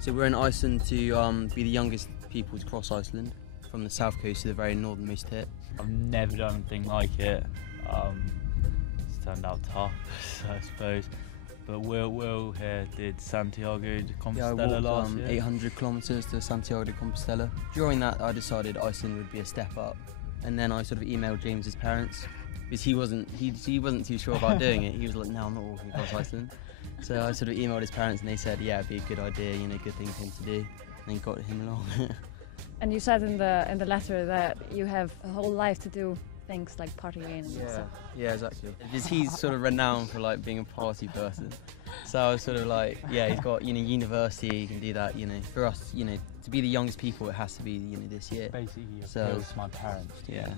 So we're in Iceland to be the youngest people to cross Iceland, from the south coast to the very northernmost tip. I've never done anything like it. It's turned out tough, I suppose. But Will here did Santiago de Compostela last year. 800 kilometres to Santiago de Compostela. During that, I decided Iceland would be a step up, and then I sort of emailed James's parents because he wasn't too sure about doing it. He was like, "No, I'm not walking across Iceland." So I sort of emailed his parents, and they said, "Yeah, it'd be a good idea, you know, good thing for him to do," and got him along. And you said in the letter that you have a whole life to do things like partying and stuff. Yeah, exactly. Because he's sort of renowned for like being a party person. So I was sort of like, yeah, he's got, you know, university, he can do that, you know. For us, you know, to be the youngest people, it has to be, you know, this year. Basically, appeals to my parents. Yeah.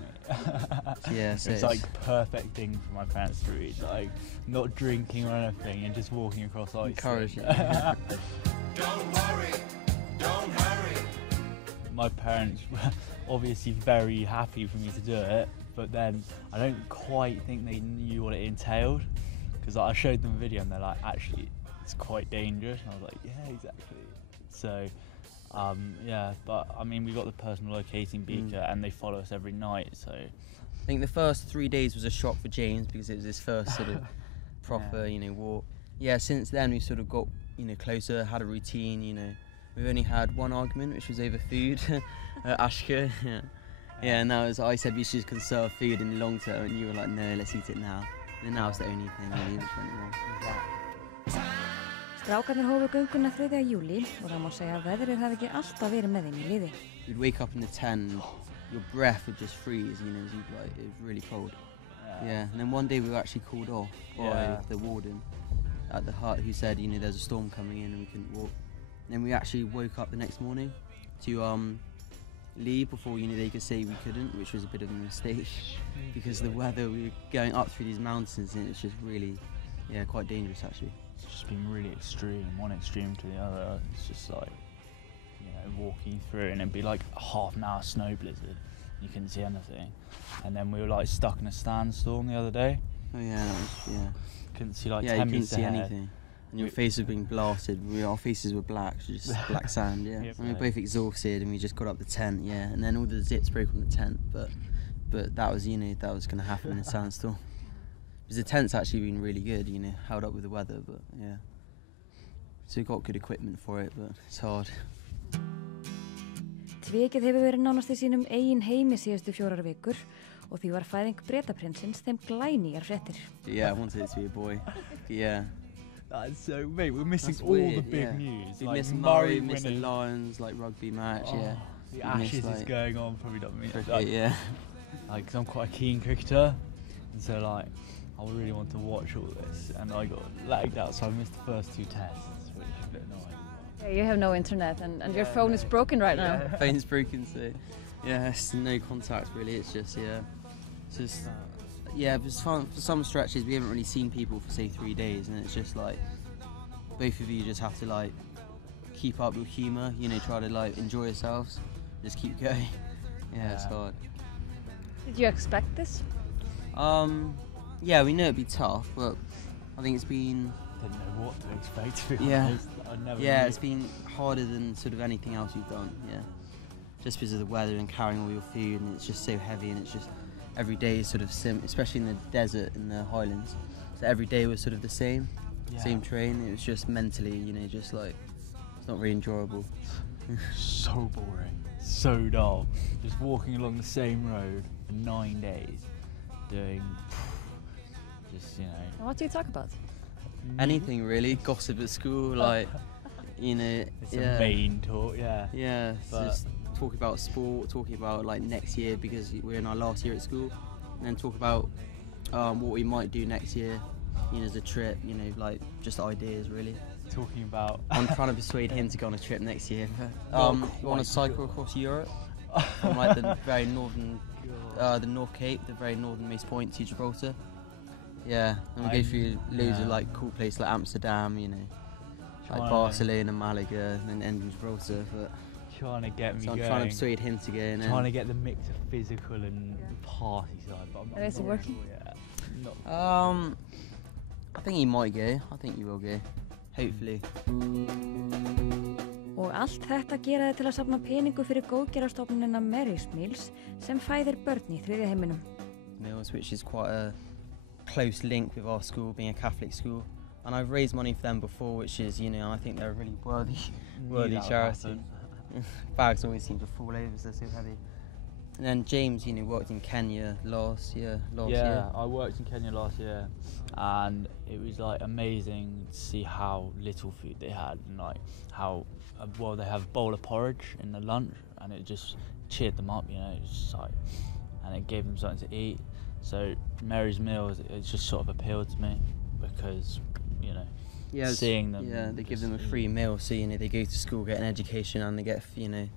Yeah, so it's like perfect thing for my parents to read, like not drinking or anything and just walking across ice. Encouraging. Don't worry, don't hurry. My parents were obviously very happy for me to do it, but then I don't quite think they knew what it entailed, because I showed them a video and they're like, actually, it's quite dangerous. And I was like, yeah, exactly. So, yeah, but I mean, we got the personal locating beaker and they follow us every night, so. I think the first 3 days was a shock for James because it was his first sort of proper, you know, walk. Yeah, since then we've sort of got, you know, closer, had a routine, you know. We've only had one argument, which was over food, Ashka. Yeah, and that was, I said we should conserve food in the long term, and you were like, no, let's eat it now. And now it's the only thing really which went wrong. Strákarnir hófu gönguna 3. júli og það má segja að veðrið hafi ekki alltaf verið með þeim í liði. You'd wake up in the tent, and your breath would just freeze, you know, like, it was really cold. Yeah, and then one day we were actually called off by the warden at the hut who said, you know, there's a storm coming in and we couldn't walk. And then we actually woke up the next morning to leave before, you know, they could say we couldn't, which was a bit of a mistake because the weather, we were going up through these mountains and it's just really, yeah, quite dangerous actually. It's just been really extreme, one extreme to the other. It's just like, you know, walking through and it'd be like a half-an-hour snow blizzard. You couldn't see anything. And then we were like stuck in a sandstorm the other day. Oh yeah, that was, yeah. Couldn't see like 10 meters ahead. Yeah, you couldn't see anything. And your face was being blasted. Our faces were black, just black sand, yeah. And we were both exhausted and we just got up the tent, yeah. And then all the zips broke on the tent, but that was, you know, that was going to happen in a sandstorm. Because the tent's actually been really good, you know, held up with the weather, but yeah. So we got good equipment for it, but it's hard. Tvikið hefur verið nánast í sínum eigin heimi síðustu 4 vikur og því var fæðing Bretaprinsins þeim glænýjar fréttir. Yeah, I wanted it to be a boy. Yeah. That's so, mate, we're missing all the big news. We like missed Murray, we missed the Lions, like rugby match, yeah. The Ashes is going on, probably not me. Cricket, yeah. Like, cause I'm quite a keen cricketer, and so like, I really want to watch all this, and I got lagged out, so I missed the first 2 tests, which is a bit annoying. Yeah, you have no internet, and your phone is broken right now. Phone's broken, so yeah, it's no contact really. It's just yeah, it was fun. For some stretches we haven't really seen people for say 3 days, and it's just like both of you just have to like keep up with humour, you know, try to like enjoy yourselves, just keep going. Yeah, it's hard. Did you expect this? Yeah, we knew it'd be tough, but I think it's been. Didn't know what to expect, to be honest. It's been harder than sort of anything else we've done. Yeah, just because of the weather and carrying all your food, and it's just so heavy, and it's just every day is sort of especially in the desert in the highlands. So every day was sort of the same train. It was just mentally, you know, just like it's not really enjoyable. So boring, so dull. Just walking along the same road for 9 days, doing just, you know. And what do you talk about? Anything really, gossip at school, like, you know. It's the main talk, yeah. Yeah, just talking about sport, talking about like next year because we're in our last year at school, and then talk about what we might do next year, you know, as a trip, you know, like just ideas really. Talking about. I'm trying to persuade him to go on a trip next year. We want to cycle across Europe from like the very northern, the North Cape, the very northernmost point to Gibraltar. Yeah, and we go through loads of like cool places like Amsterdam, you know, like Barcelona, Malaga, and then end in Gibraltar. But trying to get me so I'm going. trying to persuade him to go. And trying to get the mix of physical and party side. But I'm is it working? I think he might go. I think he will go. Hopefully. Og Og allt þetta gera þið til að safna peningu fyrir góðgerðarstofnunina Mary's Meals sem fæðir börn í þriðja heiminum. Meals, which is quite a close link with our school, being a Catholic school. And I've raised money for them before, which is, you know, I think they're a really worthy charity. Bags always seem to fall over, so they're so heavy. And then James, you know, worked in Kenya last year. Yeah, I worked in Kenya last year, and it was like amazing to see how little food they had, and like how well they have a bowl of porridge in the lunch, and it just cheered them up, you know. It's just like, and it gave them something to eat. So Mary's Meals, it just sort of appealed to me because, you know, seeing them. Yeah, they give them a free meal, so you know they go to school, get an education, and they get you know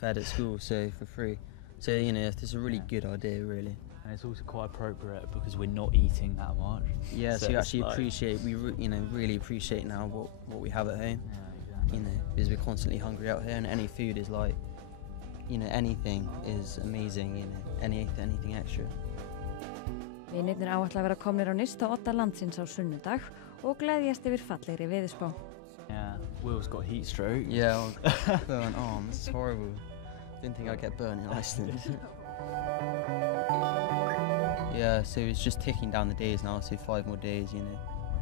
fed at school, so for free. So you know it's a really good idea, really. And it's also quite appropriate because we're not eating that much. Yeah, so you actually appreciate. Really appreciate now what we have at home. Yeah, exactly. You know, because we're constantly hungry out here, and any food is like, you know, anything is amazing. You know, anything extra. Vinirnir áætla að vera komnir á nyrsta odda landsins á sunnudag og gleðjast yfir fallegri veðurspá. Yeah, Will's got heat stroke. Yeah, burnt arm. This is horrible. Didn't think I'd get burnt in Iceland. Yeah, so it's just ticking down the days now. So 5 more days, you know,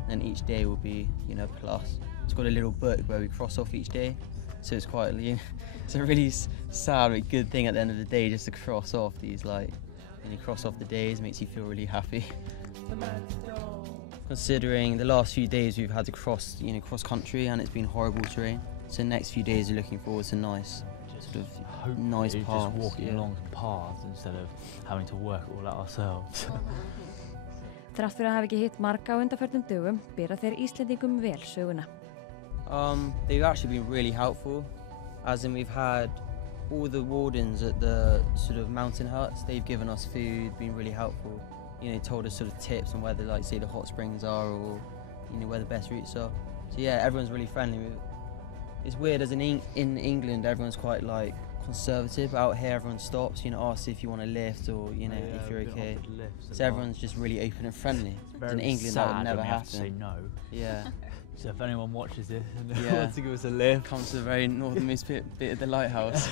and each day will be, you know, plus. It's got a little book where we cross off each day, so it's quite, you know, it's a really sad but good thing at the end of the day just to cross off these like. And you cross off the days, makes you feel really happy. Considering the last few days we've had to cross country, and it's been horrible terrain. So the next few days we're looking forward to nice paths. Just walking along paths instead of having to work it all out ourselves. Þrátt fyrir að hafa ekki hitt marga á undanförnum dögum, bera þeir Íslendingum vel söguna. They've actually been really helpful, as in we've had all the wardens at the sort of mountain huts. They've given us food, been really helpful. You know, told us sort of tips on where the, like, say, the hot springs are, or you know where the best routes are. So yeah, everyone's really friendly. It's weird, as in England, everyone's quite like conservative. Out here, everyone stops, you know, asks if you want a lift or you know if you're okay. So everyone's just really open and friendly. In England, that would never happen. To say no. Yeah. So if anyone watches this and yeah. wants to give us a lift, come to the very northernmost bit of the lighthouse.